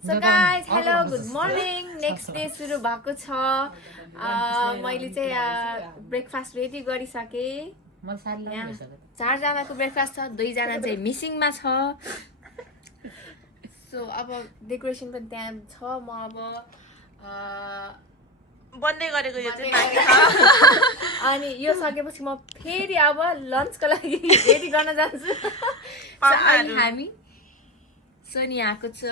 So guys, hello, good morning. Next day सुरु भएको छ. मैले चाहिँ ब्रेकफास्ट रेडी गरिसके. चार जनाको ब्रेकफास्ट छ, 2 जना चाहिँ मिसिङमा छ. सो अब डेकोरेसन पनि त्यहाँ छ. म अब बन्दै गरेको यो चाहिँ बाँकी छ. अनि यो सकेपछि म फेरि अब लन्चको लागि रेडी गर्न जान्छु. अनि हामी सोनियाको छ,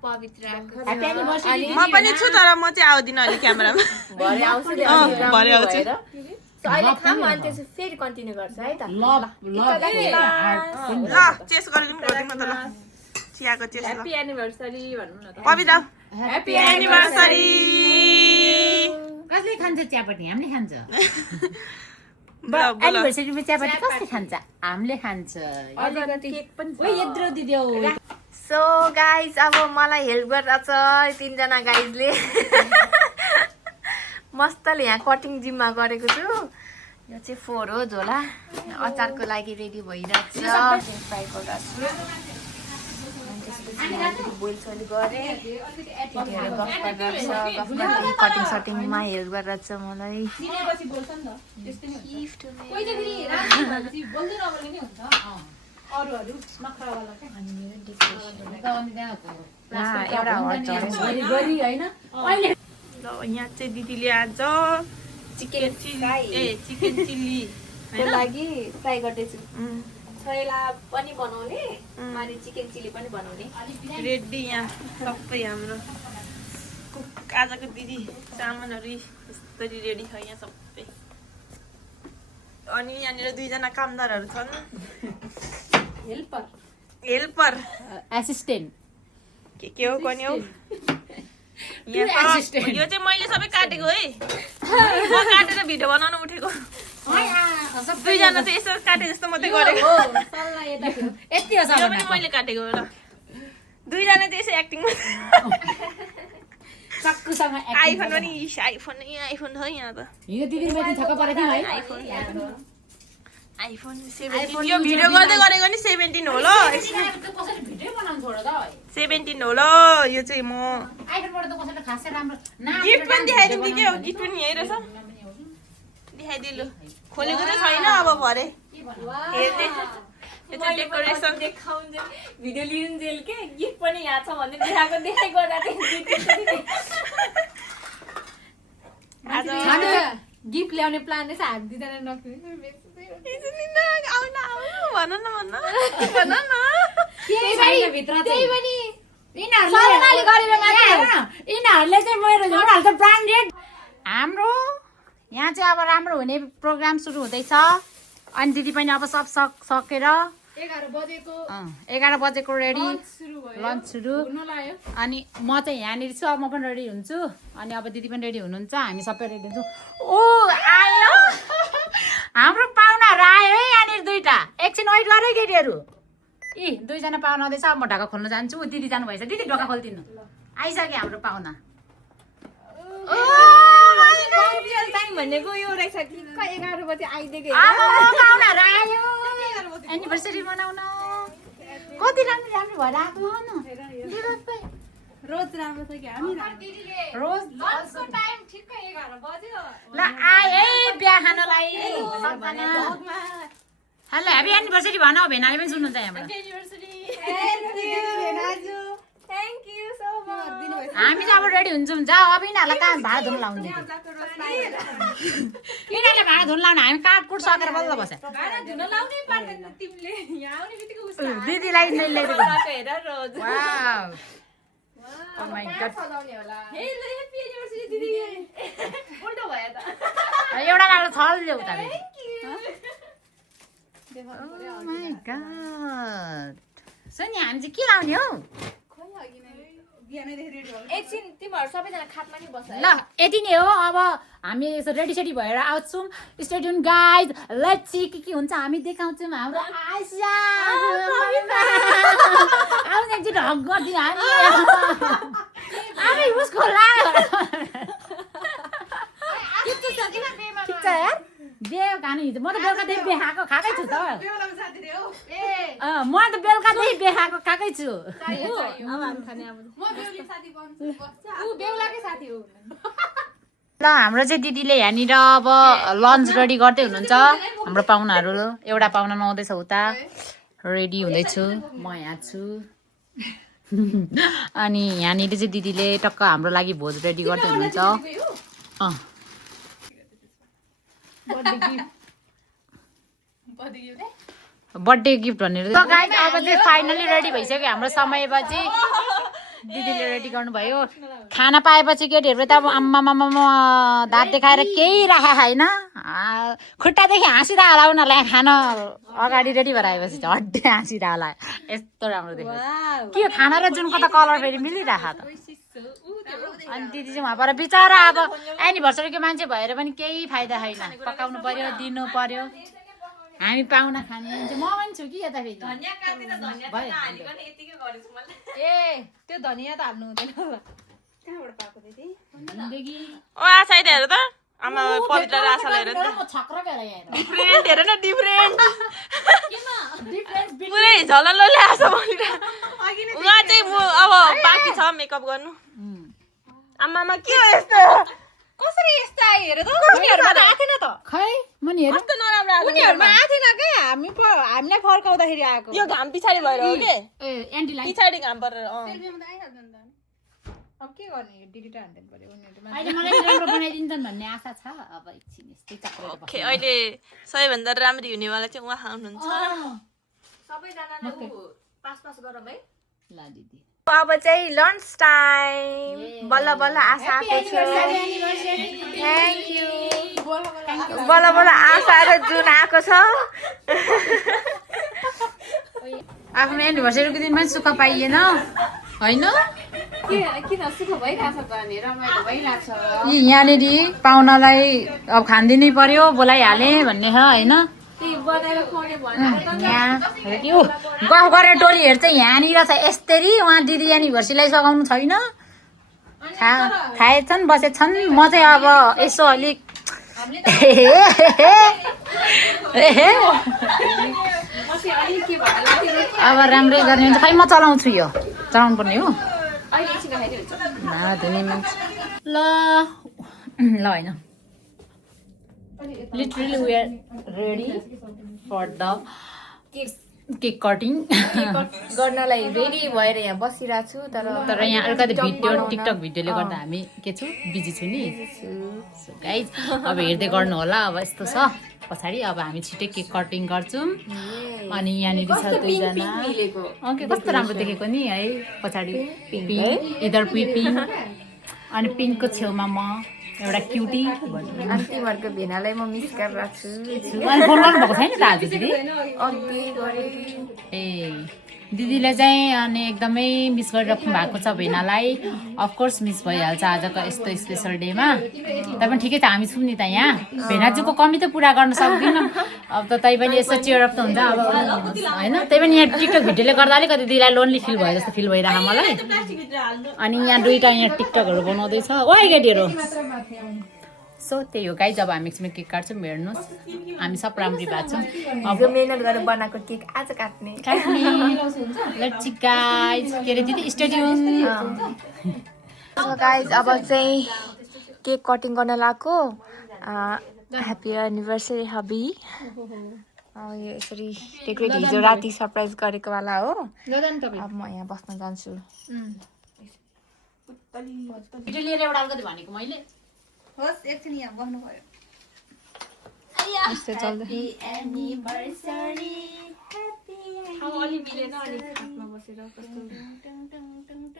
पवित्र आको छ. म पनि छु तर म चाहिँ आउँदिन अलि क्यामेरामा. भरे आउँछु नि. भरे आउँछु. सो अहिले खाम अनि त्यसपछि फेरि कन्टिन्यू गर्छ है त. ल चेस गरिदिनु गर्दिनु त ल. चियाको चेस ल. ह्यापी एनिभर्सरी भन्नु न त. पवित्र ह्यापी एनिभर्सरी. कसले खान्छ चियापत्ती? हामीले खान्छ. एनिभर्सरीमा चियापत्ती कसले खान्छ? हामीले खान्छ. अलिकति केक पनि छ. ओइ यत्रो दिदियो. सो गाइज अब मलाई हेल्प गरिरहेछ 3 जना गाइजले. मस्तले यहाँ कटिङ जिममा गरेको छु. यो चाहिँ 4 हो झोला. अचारको लागि रेडी भइरहेको छ. फ्राई गरिरहेको छु. बोइल सोइल गरेँ. कटिङ सटिङमा हेल्प गरिरहेछ मलाई. यहाँ चाहिँ दिदीले आज चिकन चिल्ली लागि फ्राई गर्दैछु. छोइला पनि बनाउने अनि चिकन चिल्ली पनि बनाउने. रेडी यहाँ सबै हाम्रो आजको दिदी सामानहरू यस्तरी रेडी छ यहाँ सबै. अनि यहाँनिर 2 जना कामदारहरू छन्. हेल्पर एसिस्टेन्ट के हो कोनी हो. यो चाहिँ मैले सबै काटेको है. म काटेर भिडियो बनाउन उठेको. 2 जना चाहिँ यसो काटे जस्तो मात्रै गरेको. यति हो यो पनि मैले काटेको र 2 जना चाहिँ यसो एक्टिङ चक्कुसँग आइफोन पनि आइफोन छ यहाँ त. हिजो दिदी पनि छक्क परेको थियो है. आइफोन 17 यो भिडियो गर्दै गरेको नि 17 हो ल. कसरी भिडियो बनाउनु छोड त. 17 हो ल. यो चाहिँ म आइफोनबाट त कसैले खासै राम्रो गिफ्ट पनि देखाइदिनु दिदी. गिफ्ट पनि यही रहेछ. देखाइदिनु. खोलेको चाहिँ छैन अब भरे हेर्दै. यो चाहिँ डेकोरेसन देखाउँदै भिडियो लिनुन्जेल के गिफ्ट पनि यहाँ छ भन्ने देखाइ गर्दा आज गिफ्ट ल्याउने प्लान रहेछ. हामी 2 जना नक्ने भन न यिनीहरूले चाहिँ मेरो त ब्रान्डेड. हाम्रो यहाँ चाहिँ अब राम्रो हुने प्रोग्राम सुरु हुँदैछ. अनि दिदी पनि अब सब सकेर 11 बजेको रेडी लन्च सुरु. अनि म चाहिँ यहाँनिर छु. अब म पनि रेडी हुन्छु. अनि अब दिदी पनि रेडी हुनुहुन्छ. हामी सबै रेडी हुन्छौँ. ओ आयो हाम्रो पाहुनाहरू आयो है यहाँनिर 2टा. एकछिन वेट गरे केटीहरू. 2 जना पाहुना आउँदैछ. अब म ढोका खोल्न जान्छु. दिदी जानु भएछ. दिदी ढोका खोलिदिनु. आइसक्यो हाम्रो पाहुना. भनेको यो रहेछ कि 11 बजे आइदिएको. पाहुनाहरू आयो एनिभर्सरी मनाउन. कति राम्रो राम्रो भएर आएको न. रोज राम्रो छ कि हामी रोज लन्चको टाइम ठिक्कै 11 बज्यो. ल आए बिहा खानलाई. हेलो ह्यापी एनिभर्सरी भन. भेनाले पनि सुन्नुहुन्छ यहाँबाट. Thank you so much. हामी चाहिँ अब रेडी हुन्छौँ. जाऊ अब यिनीहरूलाई कहाँ भाडा धुन लाउने. यिनीहरूले भाडा धुन लाउने. हामी काटकुट सकेर बल्ल बस्छ. दिदीलाई एउटा राम्रो छल ल्याउ त. सोनी हामी चाहिँ के लाउने हौ. एकछिन तिमीहरू सबैजना खाटमा नि बस्छ. ल यति नै हो. अब हामी यसो रेडी सेडी भएर आउँछौँ. Stay tune guys. Let's see के हुन्छ हामी देखाउँछौँ. हाम्रो आइसा आउनु एकचोटि हक गरिदिनु. हामी उसको ठिक छ यार. बिहे खानु हिजो म त बेलुकादेखि बिहे खाएकै छु त. म त बेलुका चाहिँ बेखाएको खाएकै छु ल हाम्रो चाहिँ दिदीले यहाँनिर अब लन्च रेडी गर्दै हुनुहुन्छ हाम्रो पाहुनाहरू एउटा पाहुना नुहाउँदैछ उता रेडी हुँदैछु म यहाँ छु अनि यहाँनिर चाहिँ दिदीले टक्क हाम्रो लागि भोज रेडी गर्दै हुनुहुन्छ बर्थडे गिफ्ट भनेर अब चाहिँ फाइनली रेडी भइसक्यो हाम्रो समयपछि दिदीले रेडी गर्नुभयो खाना पाएपछि केटीहरूले त अब आम्मामामा दाँत देखाएर केही राखेको छैन खुट्टादेखि हाँसिरहेको होला उनीहरूलाई खाना अगाडि रेडी भएर आएपछि झड्डै हाँसिरहेको होला यस्तो राम्रो देख्यो के हो खाना र जुनको त कलर फेरि मिलिरहेको त अनि दिदी चाहिँ वहाँ पर बिचरा अब एनिभर्सरीको मान्छे भएर पनि केही फाइदा छैन पकाउनु पर्यो दिनु पर्यो हामी पाहुना खाने मान्छे म पनि छु कि यता फेरि ए त्यो धनियाँ त हाल्नु हुँदैन आशा हेर त आमा पवित्र आशाले हेर डिफ्रेन्ट हेर न डिफ्रेन्ट पुरै झललले आशा बोलिरहेको उहाँ चाहिँ अब बाँकी छ मेकअप गर्नु आमामा के हो यस्तो कसरी यस्तो आयो हेर त उनीहरुमा त आथेन त खै म नि हेर कस्तो नराम्रो आयो उनीहरुमा आथेन के हामीलाई फर्काउँदाखेरि आएको यो घाम पछाडी भएर हो के ए एन्टीलाई पछाडी घाम परेर अब के गर्ने डिलिट हान्दिनु पर्यो उनीहरुमा अहिले मलाई राम्रो बनाइदिन्छन् भन्ने आशा छ अब एकछिन यस्तै चक्कर ओके अहिले सबैभन्दा राम्री हुनेवाला चाहिँ उहाँ हुनुहुन्छ सबैजनाले पास गरौँ है ल दिदी अब चाहिँ लन्च टाइम बल्ल बल्ल आशा आएको छ थ्याङ्क यू बल्ल बल्ल आशा र जुन आएको छ आफ्नो एनिभर्सरीको दिनमा पनि सुख पाइएन होइन किन सुख भइरहेछ त अनि रमाइलो भइरहेछ यहाँनिर पाहुनालाई अब खानिदिनै पर्यो बोलाइहालेँ भन्ने छ होइन गफ गर्ने टोलीहरू चाहिँ यहाँनिर छ यस्तरी उहाँ दिदी एनिभर्सरीलाई सघाउनु छैन खाएछन् बसेछन् म चाहिँ अब यसो अलिक अब राम्रै गर्ने हुन्छ खै म चलाउँछु यो चलाउनु पर्ने हो ल ल होइन literally we are ready for the cake cutting गर्नलाई रेडी भएर यहाँ बसिरहेको छु तर यहाँ अलिकति भिडियो टिकटक भिडियोले गर्दा हामी के छु बिजी छु नि सो गाइज अब हेर्दै गर्नु होला अब यस्तो छ पछाडि अब हामी छिटै केक कटिङ गर्छौँ अनि यहाँनिर छ दुईजना ओके कस्तो राम्रो देखेको नि है पछाडि पिङ्क इदर पिङ्क अनि पिङ्कको छेउमा म एउटा क्युटी अनि तिमीहरूको भेनालाई म मिस गरिरहेको छु फोन गर्नुभएको छैन त आज दिदी अघि गरेँ ए दिदीले चाहिँ अनि एकदमै मिस गरिराख्नु भएको छ भेनालाई अफकोर्स मिस भइहाल्छ आजको यस्तो स्पेसल डेमा तर पनि ठिकै छ हामी छौँ नि त यहाँ भेनाजुको कमी त पुरा गर्न सक्दिनँ अब त तै पनि यसो चियर अप त हुन्छ अब होइन त्यही पनि यहाँ टिकटक भिडियोले गर्दा अलिकति दिदीलाई लोन्ली फिल भयो जस्तो फिल भइरहेको मलाई अनि यहाँ दुईवटा यहाँ टिकटकहरू बनाउँदैछ वाइ केटीहरू सो त्यही हो गाइज अब हामी एकछिन केक काट्छौँ हेर्नुहोस् हामी सब राम्री भएको छौँ अब मेहनत गरेर बनाएको केक आज काट्ने लेट्स गाइज के अरे दिदी स्टेडियम गाइज अब चाहिँ केक कटिङ गर्न लगाएको ह्याप्पी एनिभर्सरी हबी यो यसरी डेकोरेट हिजो राति सरप्राइज गरेको वाला हो अब म यहाँ बस्न जान्छु भिडियो लिएर एउटा अलिकति भनेको मैले होस् एकछिन यहाँ बस्नु पर्यो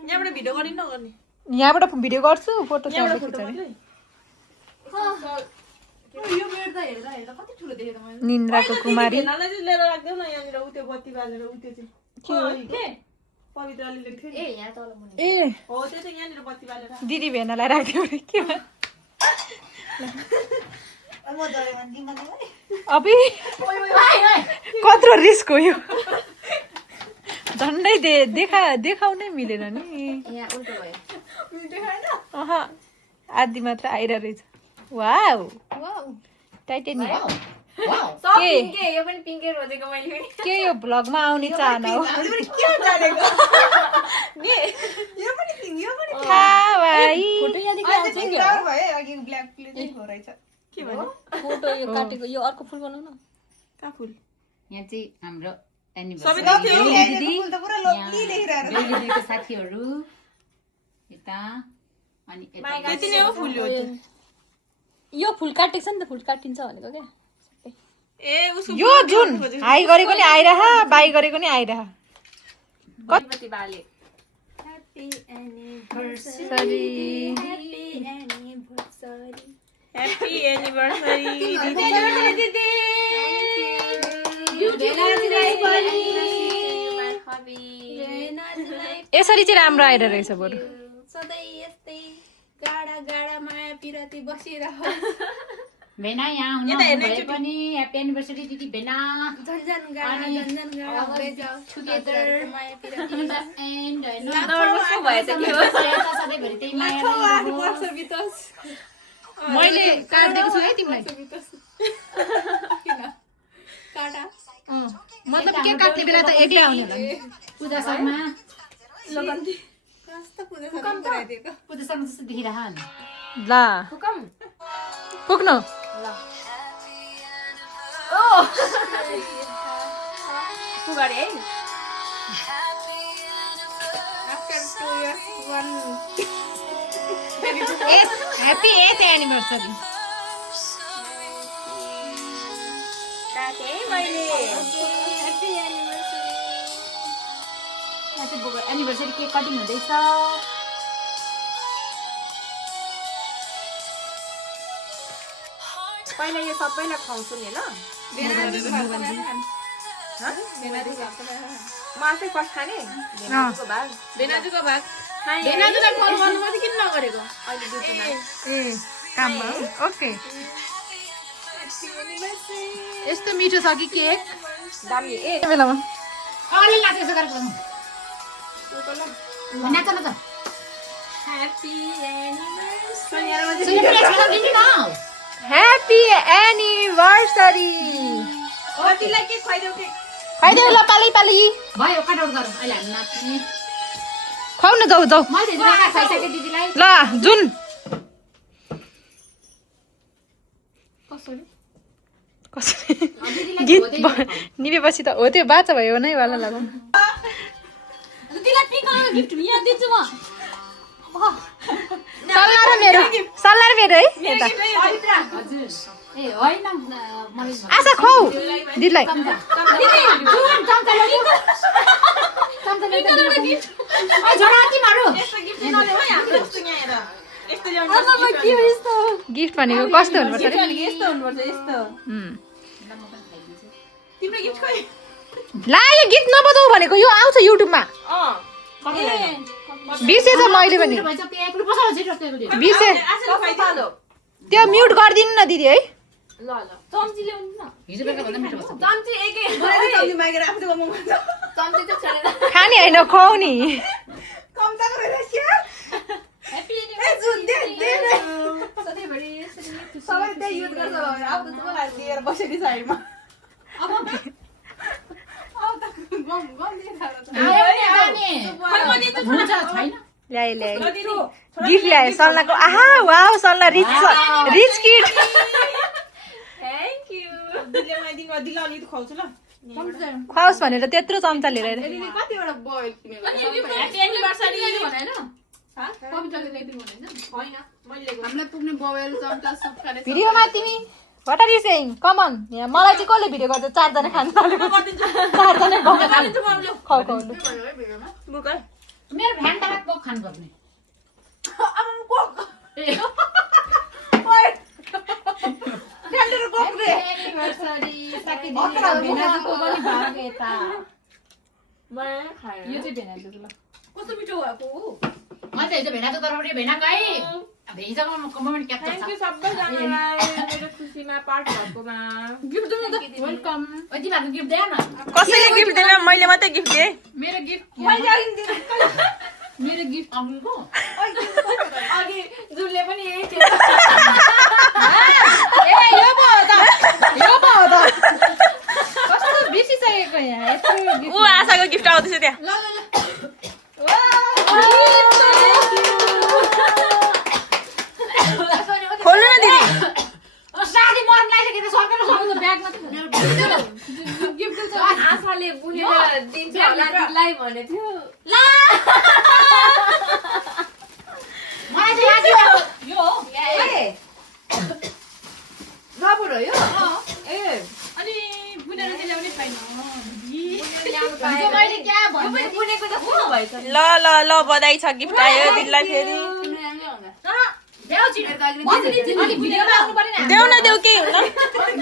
यहाँबाट भिडियो गर्ने नगर्ने यहाँबाट भिडियो गर्छु फोटो निन्द्राको कुमारी लिएर राख्दैन यहाँनिर उ त्यो बत्ती बालेर उ त्यो चाहिँ पवित्र अलिले थियो ए यहाँ तल हो त्यो चाहिँ यहाँनिर बत्ती बालेर दिदी भेनालाई राख्दियो के अबे कत्रो रिस्क हो यो झन्डै देखाउनै मिलेन नि आधी मात्र आइरहेको रहेछ वाउ टाइटेनियम सब पिङ्के यो पनि पिङ्के रोजेको मैले पनि के यो भ्लगमा आउने चाहना हो फोटो यो काटेको यो अर्को फुल बनाउन का फुल यहाँ चाहिँ हाम्रो सबै त थियो दिदीको साथीहरू यता अनि त्यति नै हो फुल यो फुल काटेको छ नि त फुल काटिन्छ भनेको क्या ए उसको यो जुन हाई गरेको नि आइरह बाई गरेको नि आइरह गणपति बाले सरी ह्यापी एनिभर्सरी यसरी चाहिँ राम्रो आएर रहेछ बरु सधैँ यस्तै गाडा गाडा माया पिराती बसिरह भेना यहाँ हुनु पनि ह्यापी एनिभर्सरी दिदी भेना झन्झन गाडा हुँदै जाऊ टुगेदर माया पिराती एन्ड हैन कस्तो भएछ के हो सधैँभरि त्यही माया वर्ष बितोस् मैले कार्ड दिएको छु है तिमीलाई काटा मतलब के काट्ने बेला त एक्लै आउने होला पूजा शर्मा कस्तो पूजा गराइदिएको पूजा शर्मा जस्तो देखिरह नि ल हुकम पुग्नु ओ पुगरे है after 2 years one happy 8th anniversary काटे मैले happy anniversary anniversary cake cutting हुँदैछ पहिला यो सबैलाई खुवाउँछु नि ल म आफै फर्स्ट खाने भेनाजुको भाग भेनाजुको भाग भेनाजुलाई कल गर्नु मात्रै किन नगरेको अहिले ड्युटीमा ए काममा ओके यस्तो मिठो छ कि केक दामी ए बेलामा अलि लाग्छ यसो गरेको नाच न त ह्यापी ह्यापी एनिभर्सरी कतिलाई के खुवाइदेऊ के खाइदेऊ ल पाली पाली भयो कट आउट गरौँ अहिले हामी नाच्ने खुवाउ न जाऊ जाऊ मैले हिजो राखा खाइसकेँ दिदीलाई ल जुन कसरी गीत निभेपछि त हो त्यो बाचा भयो नै वाला लाग्यो तिमीलाई पिक आउनु गिफ्ट यहाँ दिन्छु म सल्लाह र मेरो है यता हजुर ए होइन मलाई आशा खुवाउ दिदीलाई गिफ्ट भनेको कस्तो हुनुपर्छ अरे यस्तो हुनुपर्छ यस्तो तिम्रो गिफ्ट खोइ ला यो गीत नबजाऊ भनेको यो आउँछ युट्युबमा बिर्सेछ मैले पनि बिर्से त्यो म्युट गरिदिनु न दिदी है ल चम्ची ल्याउनु न हिजो बेलुका भन्दा मिठो बस्छ चम्ची एकै चम्ची मागेर आफूले मोमो चम्ची चाहिँ छोडेर खाने होइन खुवाउने कम त गरेर यार ह्यापी एनिभर्सरी सधैँभरि सबै त्यही युज गर्छ आफू त मलाई लिएर बसेको साइडमा अब त गम दिएर ल्याए गिफ्ट ल्याए सल्लाहको आहा वाउ सल्लाह रिच किड थ्याङ्क यू दिदीले मैले दिला अलि खुवाउँछु ल खुवाओस् भनेर त्यत्रो चम्चा लिएर आएर कतिवटा बोइल ह्यापी एनिभर्सरी भनेन पवित्रले ल्याइदिनु भनेन होइन मैले हामीलाई पुग्ने बोइल चम्चा सब खाने भिडियोमा तिमी what are you saying come on यहाँ मलाई चाहिँ कसले भिडियो गर्छ 4 जना खानु थालेको 4 जना खाऊ मेरो भ्यान डाला कोक खानु पर्ने कस्तो मिठो भएको मैले त हिजो भेनाको तर्फबाट भेना गएँ हिजोमा कमेन्ट क्याप्चर थ्याङ्क यू सबैजनालाई मेरो खुसीमा पार्ट भएकोमा गिफ्ट दिनु त वेलकम अझै भएको गिफ्ट दे न कसैले गिफ्ट दिएन मैले मात्रै गिफ्ट दिएँ मेरो गिफ्ट मैले अघि दिनु मेरो गिफ्ट अघिको अघि जुनले पनि यही ए यो पो हो त आशाको यहाँ यत्रो ऊ आशाको गिफ्ट आउँदैछ त्यहाँ खोल्नु न दिदी साडी मर्न लागिसक्यो त सकेर सक्नु ब्यागमा गिफ्ट आशाले बुनेर दिन्छ होला दिदीलाई भनेको थियो मलाई चाहिँ लाग्यो यो हो रबर हो यो ए अनि बुनेर चाहिँ ल्याउने छैन मैले क्या भन्नु बुनेको त पुरो भएछ ल ल ल बधाई छ गिफ्ट आयो दिदीलाई फेरि ल्याउ छिटो अनि भिडियोमा आउनु पर्दैन देऊ न देऊ केही हुन्न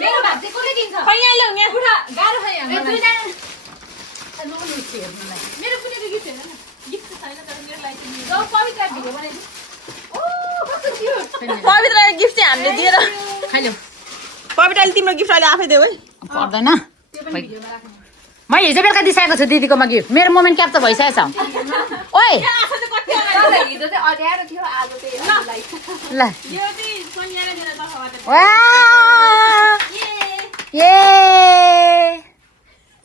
मेरो भाग चाहिँ कसले दिन्छ खै यहाँ ल्याउ यहाँ गाह्रो छ यहाँ मेरो कुनै गिफ्ट छैन गिफ्ट छैन तर मेरो लागि पवित्र भिडियो बनाइदिनु पवित्रलाई गिफ्ट चाहिँ हामीले दिएर खाइलो पवित्रले तिम्रो गिफ्ट अहिले आफै देऊ है पर्दैन मैले हिजो बेलुका दिइसकेको छु दिदीकोमा गिफ्ट मेरो मोमेन्ट क्याप्चर भइसकेको छ ओइ हिजो चाहिँ अड्यारो थियो आज चाहिँ ल यो चाहिँ सोनियाले दिएर तर्फबाट वा ये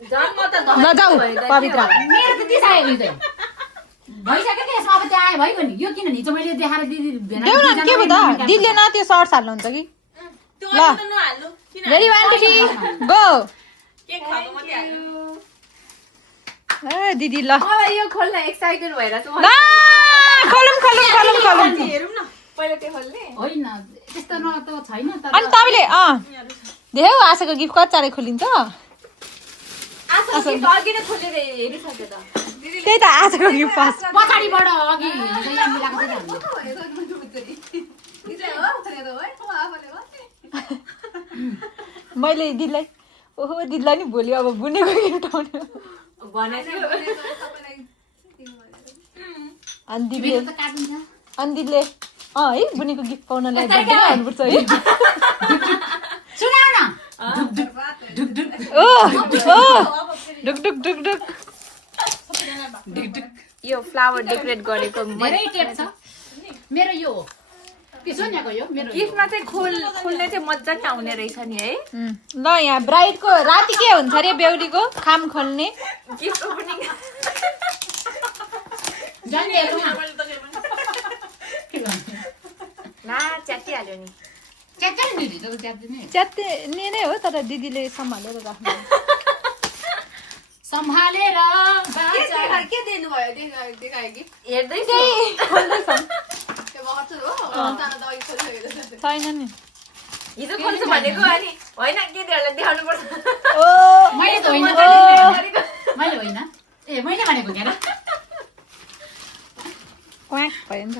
जन्म त ल जाऊ पवित्र मेरो त दिइसकेको हिजो भइसक्यो नि यसमा अब त्यो आयो भइगयो नि यो किन हिजो मैले देखाएर दिदी देऊ न के भयो त दिदीले न त्यो सर्ट्स हाल्नुहुन्छ कि त्यो ल। अहिले त नहाल्नु किन रेडी 1 2 3 गो केक खाएको मात्रै हाल्नु ए दिदी ल मलाई यो खोल्न एक्साइटेड भएर ल खोलौँ हेरौँ न पहिला त्यो खोल्ने होइन त्यस्तो न त छैन तर अनि तपाईँले देऊ आशाको गिफ्ट कचारै खोलिन्छ आशा अघि नै खोलेर हेरिसक्यो त त्यही त आशाको गिफ्ट फर्स्ट पछाडिबाट अघि हिजो यहाँ मिलाएको थियो मैले दिदीलाई ओहो दिदीलाई नि भोलि अब बुनेको गिफ्ट आउने अनि दिदीले त काटिन्छ अनि दिदीले है बुनेको गिफ्ट पाउनलाई बर्थडे हाल्नुपर्छ है सुनाउ न ओ ढुक ढुक ढुक ढुक यो फ्लावर डेकोरेट गरेको धेरै टेप छ मेरो यो हो के सोनियाको यो मेरो गिफ्टमा चाहिँ खोल्ने चाहिँ मजाले आउने रहेछ नि है ल यहाँ ब्राइडको राति के हुन्छ अरे बेहुलीको खाम खोल्ने गिफ्ट ओपनिङ ला च्यातिहाल्यो नि च्यात्ने नै हो तर दिदीले सम्हालेर राख्नु सम्हालेर के दिनु भयो देखायो गिफ्ट हेर्दैछु छैन नि हिजो खोल्छु भनेको अनि होइन के देखाउनु पर्छ ओ मैले त होइन मैले होइन ए मैले भनेको क्या क्वाक भयो नि त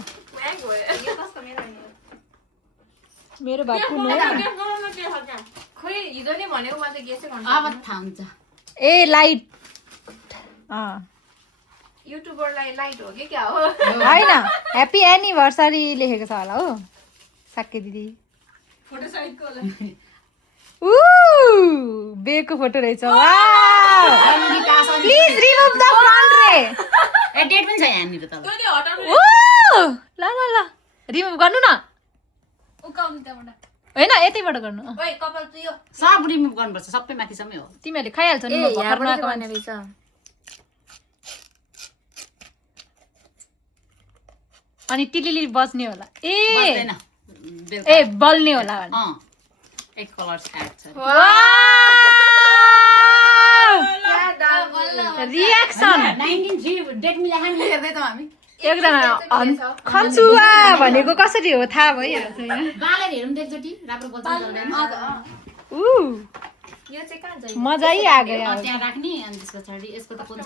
मेरो भाइ कुन हो खोइ हिजो नै भनेको म चाहिँ गेसै गर्नु अब थाहा हुन्छ ए लाइट युट्युबरलाई लाइट हो कि क्या हो होइन ह्याप्पी एनिभर्सरी लेखेको छ होला हो साक्के दिदी बेको फोटो रहेछ प्लिज रिमुभ द फ्रन्ट रे ए डेट पनि छ यहाँनिर त ल ल ल रिमुभ गर्नु न होइन यतैबाट गर्नु कपाल चुयो सब रिमुभ गर्नुपर्छ सबै माथिसम्मै हो तिमीहरूले खाइहाल्छ नि म भर्खर नआएको मान्छे। रहेछ अनि तिलिली बज्ने होला बस्दैन ए बल्ने होला भने एक कलर छाड छ रियाक्सन 19 डेट मिलाएर हेर्दै त हामी एकजना खन्चुवा भनेको कसरी हो थाहा भइहाल्छ यहाँ बालेर हेरौँ त एकचोटि राम्रो बोल्छ चल्दैन ऊ यो चाहिँ कहाँ जान्छ मजा आ गयो त्यहाँ राख्ने अनि त्यस पछाडि यसको त कुन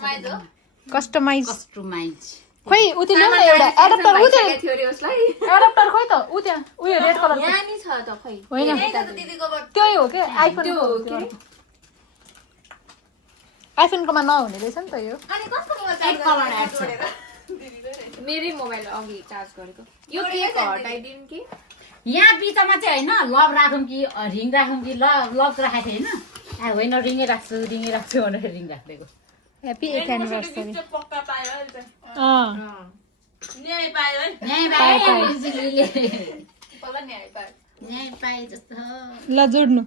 कस्टमाइज कस्टमाइज खोइ उ त्यो ल्याउ न एउटा एडाप्टर उ त्यो थियो अरे उसलाई एडाप्टर खोइ त उ त्यहाँ उयो रेड कलर यहाँ नि छ त खै होइन दिदीकोबाट त्यही हो के आइफोन त्यो हो के आइफोनकोमा नहुने रहेछ नि त यो अनि कस्तो एक कलर एड छ मेरै मोबाइल अघि चार्ज गरेको यो के हटाइदिउँ कि यहाँ बिचमा चाहिँ होइन लभ राखौँ कि रिङ राखौँ कि लभ राखेको थियो होइन होइन रिङै राख्छु भनेर रिङ राखिदिएको ह्याप्पी एनिभर्सरी न्याय पाए जस्तो ल जोड्नु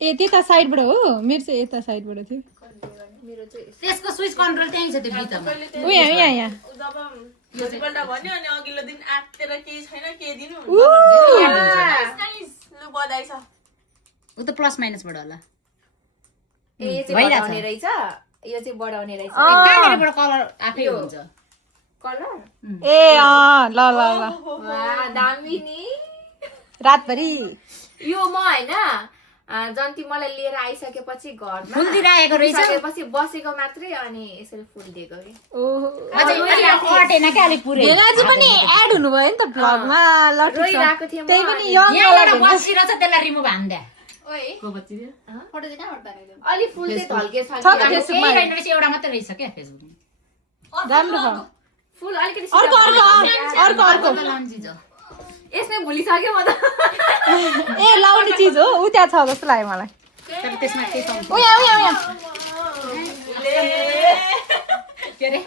ए त्यता साइडबाट हो मेरो चाहिँ यता साइडबाट थियो त्यसको स्विच कन्ट्रोल त्यही छ त्यो भित्तामा ऊ यहाँ जब भोलिपल्ट भन्यो अनि अघिल्लो दिन आत्तेर केही छैन के दिनु लु बधाई छ ऊ त प्लस माइनसबाट होला ए यो चाहिँ बढाउने रहेछ यो चाहिँ बढाउने रहेछ कहाँनिरबाट कलर आफै हुन्छ कलर ए ल ल ल वाह दामी नि रातभरि यो म हैन जन्ती मलाई लिएर आइसकेपछि घरमा फुल दिइराखेको रहेछ सकेपछि बसेको मात्रै अनि यसरी फुल दिएको के ओहो अटेन के अलि पुरै भेनाजु पनि एड हुनुभयो नि त भ्लगमा रोइराको थिएँ त्यही पनि यङ वाला बसिरहेछ त्यसलाई रिमुभ हान्दा ओइ को बच्ची फोटो चाहिँ कहाँबाट तानेको अलि फुल चाहिँ ढल्के छ छ त फेसबुकमा रहेछ एउटा मात्र रहेछ के फेसबुकमा राम्रो छ फुल अलिकति अर्को यसमै भुलिसक्यो म त ए लाउने चिज हो उ त्यहाँ छ जस्तो लाग्यो मलाई तर त्यसमा के छ ओ यहाँ के रे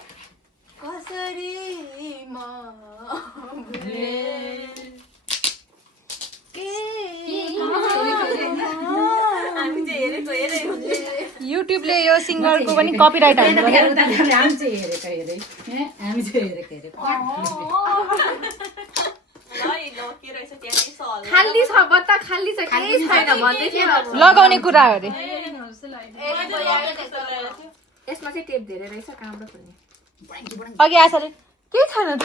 कसरी म हामी चाहिँ हेरेको युट्युबले यो सिङ्गरको पनि कपिराइट हाल्नु पर्यो हामी चाहिँ हेरेको खाली छ बत्ता खाली छ केही छैन भन्दै थियो लगाउने कुरा हो अरे यसमा चाहिँ टेप धेरै रहेछ कहाँबाट खोल्ने अघि आएछ अरे केही छैन त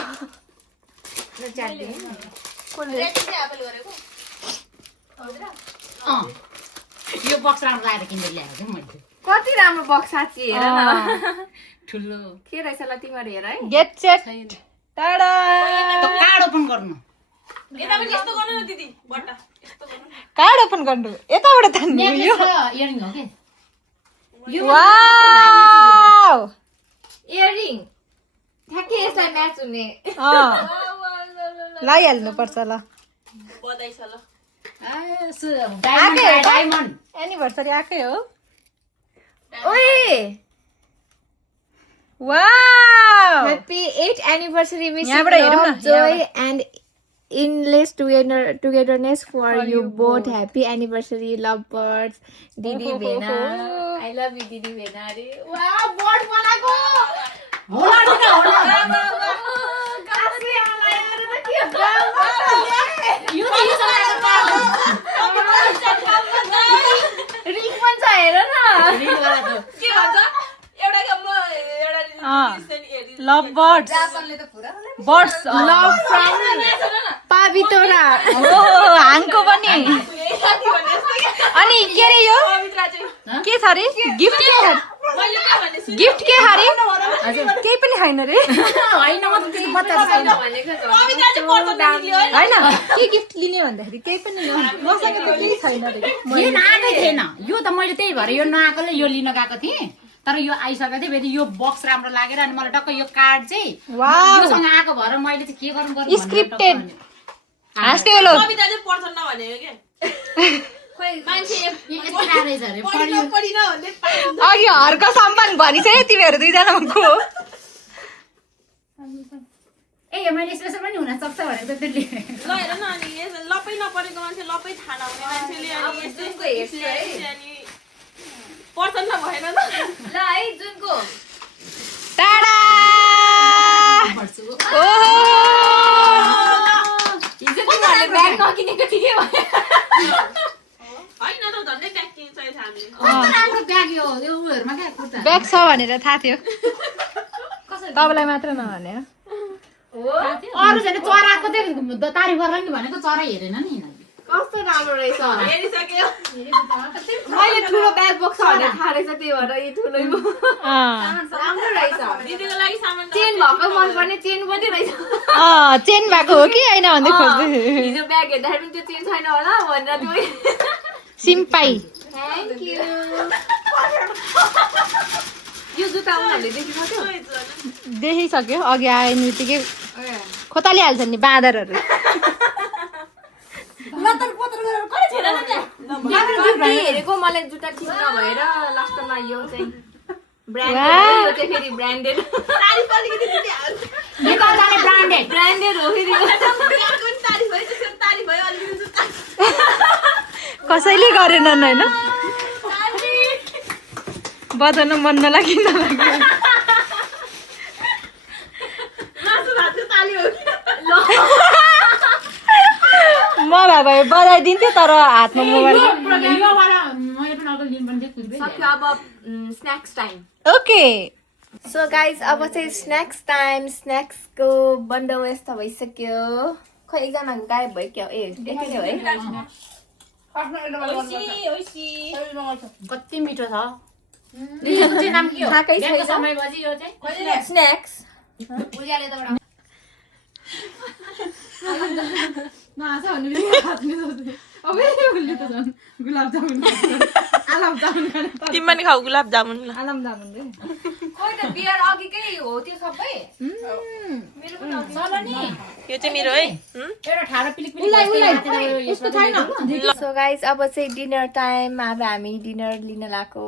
यो बक्स राम्रो लागेर किनेर ल्याएको थिएँ मैले कति राम्रो बक्स साँच्ची हेर न ठुलो के रहेछ ल तिमीहरू हेर है गेट सेट टाडा कार्ड ओपन गर्नु यता पनि यस्तो गर्नु न दिदी बट्टा यस्तो गर्नु कार्ड ओपन गर्नु यताबाट तान्नु यो इयरिङ हो के वाउ इयरिङ ठ्याक्कै यसलाई म्याच हुने लगाइहाल्नु पर्छ ल बधाई छ ल डायमन्ड एनिभर्सरी आकै हो ओए wow Happy 8th anniversary, wishing यहाँबाट हेरौँ love, न, joy and endless togetherness for you both. Happy anniversary, love birds. Didi Bena. I love you, Didi Bena. Wow, bird बनाएको. रिङ पनि छ हेर न के भन्छ एउटा love birds birds love from Pabitora हाङको पनि अनि के रे यो के छ रे गिफ्ट के अरे केही पनि छैन रे होइन म त त्यो बच्चा छैन होइन के गिफ्ट लिने भन्दाखेरि केही पनि मसँग त केही छैन रे यो नआएकै थिएन यो त मैले त्यही भएर यो नआएकोले यो लिन गएको थिएँ तर यो आइसकेको थियो फेरि यो बक्स राम्रो लागेर अनि मलाई टक्क यो कार्ड चाहिँ योसँग आएको भएर मैले चाहिँ के गर्नु स्क्रिप्टेड हाँस्दै होला कविता चाहिँ पढ्छन् नभनेको के मान्छे अघि हर्क सम्मान भनिसक्यो तिमीहरू दुईजना को ए मैले स्पेसल पनि हुन सक्छ भनेर त त्यसले ल हेर न अनि लपै नपरेको मान्छे लपै थाहा नहुने मान्छेले अनि यस्तो अनि पर्छन् न भएन त ल है जुनको टाडा हिजो तिमीहरूले ब्याग नकिनेको ठिकै भयो होइन त झन्डै ब्याग किन्छ हामीले राम्रो ब्याग यो उयोहरुमा क्या कुर्ता ब्याग छ भनेर थाहा थियो तपाईँलाई मात्र नभने अरू झन् चराको चाहिँ तारिफ गर्ला नि भनेको चरा हेरेन नि कस्तो राम्रो रहेछ हेरिसक्यो मैले ठुलो ब्याग बोक्स भनेर थाहा रहेछ त्यही भएर यो ठुलै राम्रो रहेछ दिदीको लागि सामान चेन भएको मन पर्ने चेन पनि रहेछ चेन भएको हो कि होइन भन्दै खोज्दै हिजो ब्याग हेर्दाखेरि पनि त्यो चेन छैन होला भनेर त्यो सिम्पाई थ्याङ्क यू यो जुत्ता उनीहरूले देखेको थियो देखिसक्यो अघि आयो नि बित्तिकै खोतालिहाल्छ नि बाँदरहरू हेरेको मलाई जुत्ता ठिक नभएर लास्टमा यो चाहिँ ब्रान्डेड फेरि ब्रान्डेड ब्रान्डेड हो फेरि कसैले गरेनन् होइन बजाउन मन नलाग्यो म भए बजाइदिन्थेँ तर हातमा मोबाइल सक्यो अब snacks time okay so guys अब चाहिँ स्न्याक्स टाइम स्न्याक्सको बन्दोबस्त भइसक्यो खै एकजनाको गायब भयो क्या ए देखेको है कति मिठो छ यसको चाहिँ नाम के हो खाएकै छैन। बिहानको समय बजी यो चाहिँ स्न्याक्स पूजाले त एउटा तिमी पनि खाऊ गुलाब जामुन ल खोइ त बियर अघिकै हो त्यो सबै यो चाहिँ मेरो है एउटा ठाडो पिलिक सो गाइज अब चाहिँ डिनर टाइम अब हामी डिनर लिन लाग्यो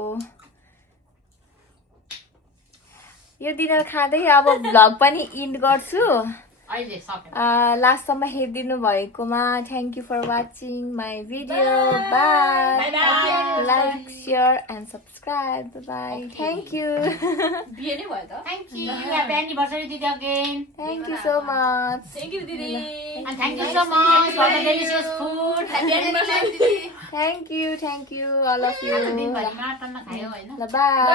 यो डिनर खाँदै अब भ्लग पनि इन्ड गर्छु अहिले सक्यो लास्टसम्म हेरिदिनु भएकोमा thank you for watching my video bye like share and subscribe bye thank you बिहे नै भयो त थ्याङ्क यू ह्यापी एनिभर्सरी दिदी again thank you so much and thank you so much for the delicious food happy anniversary दिदी thank you all of you दिनभरिमा टन्न खायो हैन ल बाई